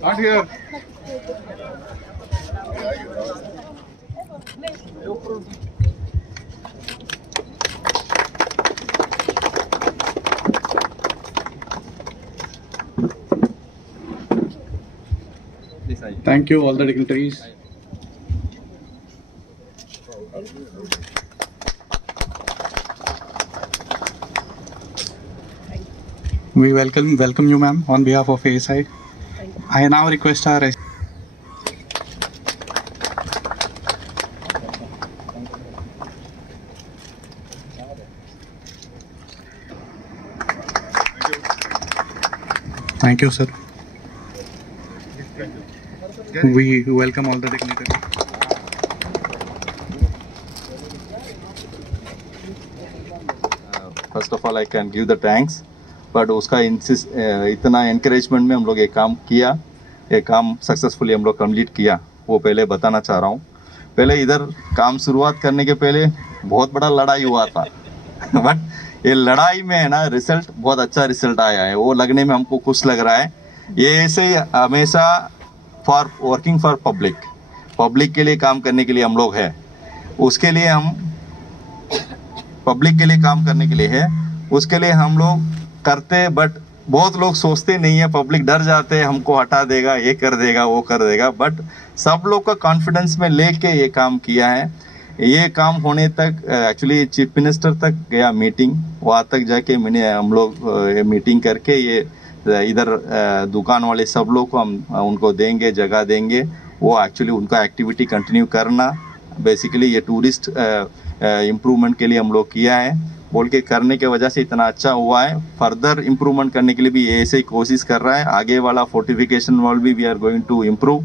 Not here. Thank you, all the dignitaries. We welcome you, ma'am, on behalf of ASI. I now request our Thank you, sir. We welcome all the dignitaries. First of all I can give the thanks, but उसका इतना encouragement में हम लोग ये काम किया, ये काम सक्सेसफुली हम लोग कंप्लीट किया, वो पहले बताना चाह रहा हूँ। पहले इधर काम शुरुआत करने के पहले बहुत बड़ा लड़ाई हुआ था बट ये लड़ाई में है ना रिजल्ट बहुत अच्छा रिजल्ट आया है, वो लगने में हमको खुश लग रहा है। ये ऐसे हमेशा फॉर वर्किंग फॉर पब्लिक के लिए काम करने के लिए हम लोग है, उसके लिए हम पब्लिक के लिए काम करने के लिए है, उसके लिए हम लोग करते हैं। बट बहुत लोग सोचते नहीं है, पब्लिक डर जाते हैं हमको हटा देगा, ये कर देगा, वो कर देगा, बट सब लोग का कॉन्फिडेंस में लेके ये काम किया है। ये काम होने तक एक्चुअली चीफ मिनिस्टर तक गया मीटिंग, वहाँ तक जाके मैंने हम लोग मीटिंग करके ये इधर दुकान वाले सब लोग को हम उनको देंगे, जगह देंगे, वो एक्चुअली उनका एक्टिविटी कंटिन्यू करना। बेसिकली ये टूरिस्ट इम्प्रूवमेंट के लिए हम लोग किया है बोल के करने के वजह से इतना अच्छा हुआ है। फर्दर इम्प्रूवमेंट करने के लिए भी ये ऐसे ही कोशिश कर रहा है। आगे वाला फोर्टिफिकेशन वॉल भी we are going to improve,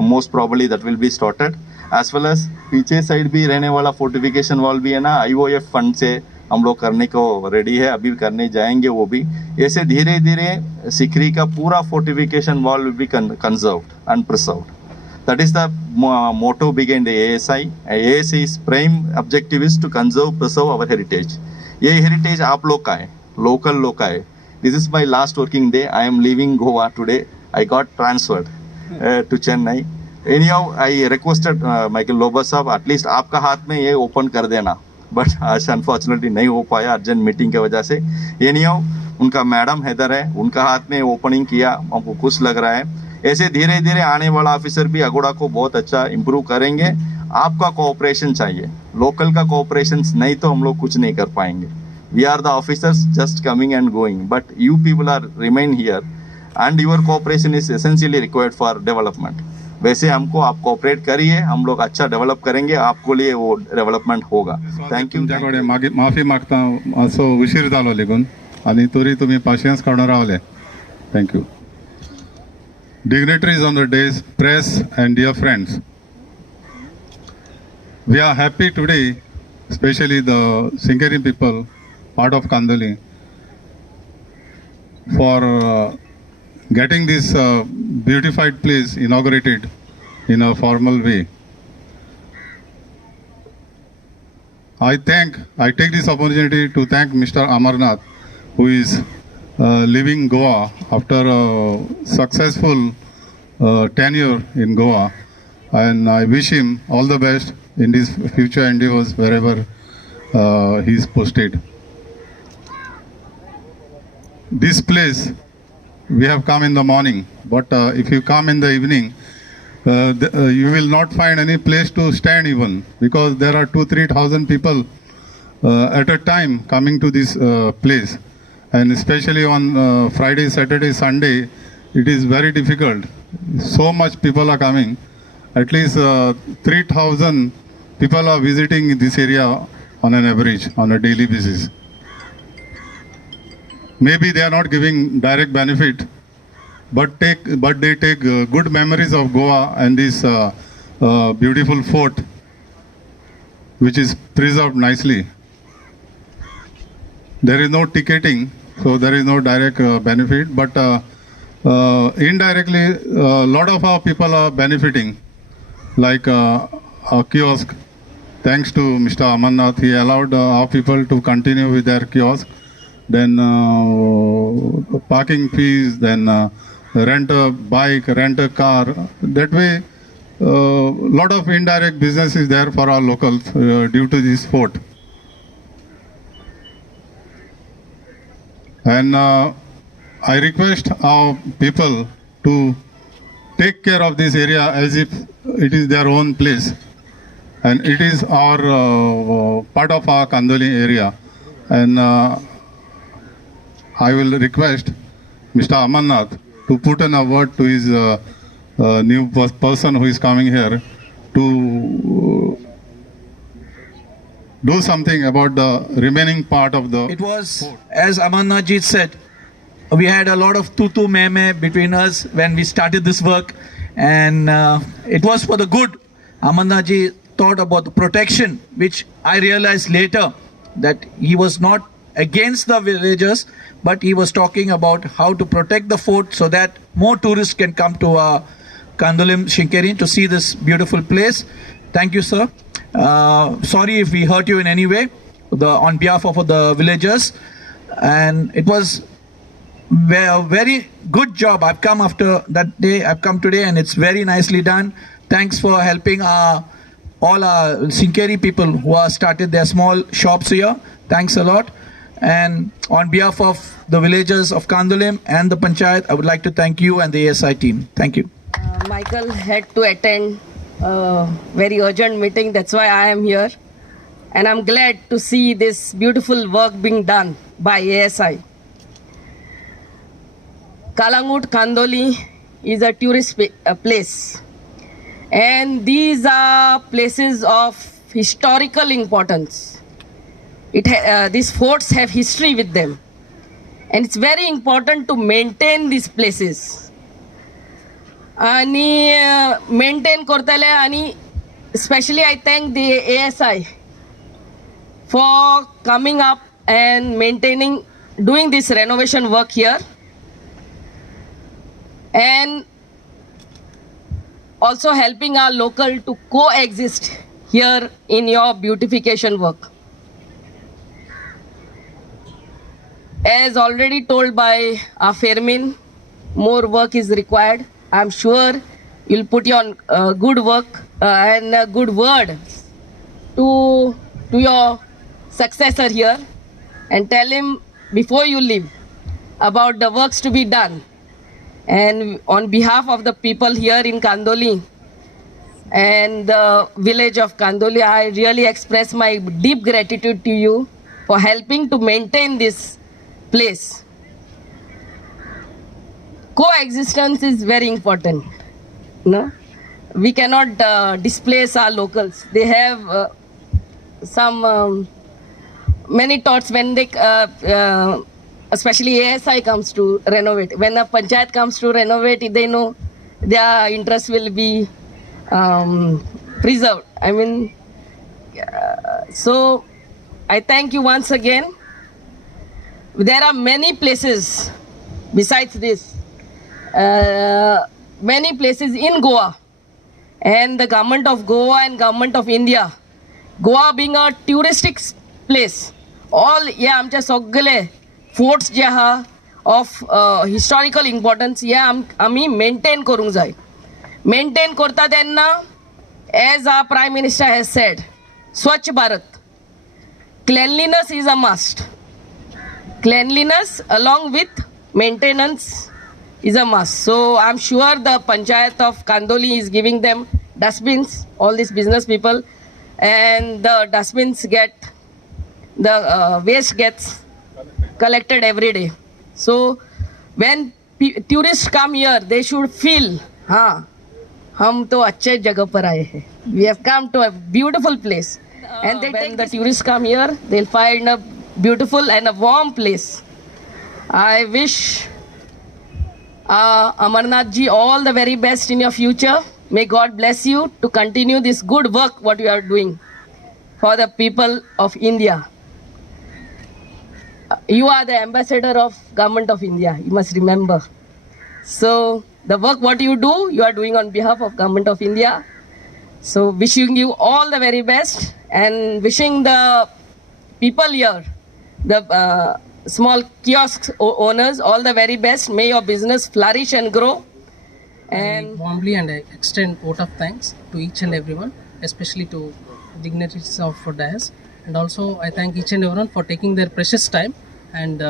most probably that will be started, as well as पीछे साइड भी रहने वाला फोर्टिफिकेशन वॉल भी है ना, IOF फंड से हम लोग करने को रेडी है, अभी करने जाएंगे वो भी। ऐसे धीरे धीरे सिकरी का पूरा fortification wall will be conserved and preserved. That is the motto behind the ASI. ASI's prime objective is to conserve, preserve our heritage. ये heritage आप लोग का है, local लोग का है। This is my last working day. I am leaving Goa today. I got transferred to Chennai. Anyhow, I requested Michael Loba साहब at least आपका हाथ में ये open कर देना, but आज unfortunately नहीं हो पाया urgent meeting की वजह से। Anyhow, उनका मैडम हैदर है, उनका हाथ में ओपनिंग किया, हमको खुश लग रहा है। ऐसे धीरे धीरे आने वाला ऑफिसर भी अगोड़ा को बहुत अच्छा इम्प्रूव करेंगे। आपका कोऑपरेशन चाहिए, लोकल का कोऑपरेशन नहीं तो हम लोग कुछ नहीं कर पाएंगे। We are the officers just coming and going, but you people are remain here and your cooperation is essentially required for development. वैसे हमको आप कोऑपरेट करिए, हम लोग अच्छा डेवलप करेंगे, आपको लिए वो डेव्हलपमेंट होगा। थँक्यू। तुमच्याकडे माफी मागता, असो उशीर जालो लेगून आणि तरी तुम्ही पेशन्स काढून रावले, thank you. Dignitaries on the dais, press and dear friends, we are happy today, especially the Singeri people, part of Kandali, for getting this beautified place inaugurated in a formal way. I take this opportunity to thank Mr. Amarnath, who is leaving Goa after a successful tenure in Goa, and I wish him all the best in his future endeavors wherever he is posted. This place, we have come in the morning, but if you come in the evening, you will not find any place to stand even, because there are 2,000-3,000 people at a time coming to this place. And especially on Friday, Saturday, Sunday, it is very difficult. So much people are coming. At least 3,000 people are visiting this area on an average, on a daily basis. Maybe they are not giving direct benefit, but they take good memories of Goa and this beautiful fort, which is preserved nicely. There is no ticketing, so there is no direct benefit, but indirectly, a lot of our people are benefiting, like a kiosk thanks to Mr. Amarnath, he allowed our people to continue with their kiosk. Then parking fees, then rent a bike, rent a car. That way, lot of indirect business is there for our locals due to this fort. And I request our people to take care of this area as if it is their own place. And it is our part of our Kandoli area. And I will request Mr. Amarnath to put in a word to his new person who is coming here to do something about the remaining part of the It was, as Amarnathji said, we had a lot of tutu meme between us when we started this work, and it was for the good. Amarnathji thought about the protection, which I realized later that he was not against the villagers, but he was talking about how to protect the fort so that more tourists can come to Kandolim Shinkerin to see this beautiful place. Thank you, sir. Sorry if we hurt you in any way on behalf of the villagers. And it was a very good job. I've come after that day. I've come today and it's very nicely done. Thanks for helping all our Sinkeri people who have started their small shops here. Thanks a lot. And on behalf of the villagers of Kandolim and the Panchayat, I would like to thank you and the ASI team. Thank you. Michael had to attend a very urgent meeting. That's why I am here. And I'm glad to see this beautiful work being done by ASI. Kalangut Kandoli is a tourist place. And these are places of historical importance. These forts have history with them. And it's very important to maintain these places. आणि maintain करतले आणि especially I thank the ASI for coming up and doing this renovation work here, and also helping our local to coexist here in your beautification work. As already told by our Fermin, more work is required. I'm sure you'll put your good work and a good word to your successor here and tell him before you leave about the works to be done. And on behalf of the people here in Kandoli and the village of Kandoli, I really express my deep gratitude to you for helping to maintain this place. Coexistence is very important. No, we cannot displace our locals. They have some many thoughts when they, especially ASI comes to renovate. When a panchayat comes to renovate, they know their interest will be preserved. I mean, so I thank you once again. There are many places besides this. Many places in Goa, and the government of Goa and government of India, Goa being a touristic place, all आमचे सगळे forts जे आहा of historical importance आम्ही maintain करूंक जाय. Maintain करता तेन्ना, as our Prime Minister has said, Swachh Bharat, cleanliness is a must. Cleanliness along with maintenance is a must. So I'm sure the Panchayat of Kandoli is giving them dustbins, all these business people, and the dustbins the waste gets collected every day. So when tourists come here, they should feel, हम तो अच्छे जगह पर आए हैं. We have come to a beautiful place. And when the tourists come here, they'll find a beautiful and a warm place. I wish Amarnath ji all the very best in your future. May God bless you to continue this good work what you are doing for the people of India. You are the ambassador of government of India, you must remember. So the work what you do, you are doing on behalf of government of India. So wishing you all the very best and wishing the people here, the small kiosk owners, all the very best. May your business flourish and grow. And Warmly and I extend vote of thanks to each and everyone, especially to dignitaries of Dayas. And also I thank each and everyone for taking their precious time and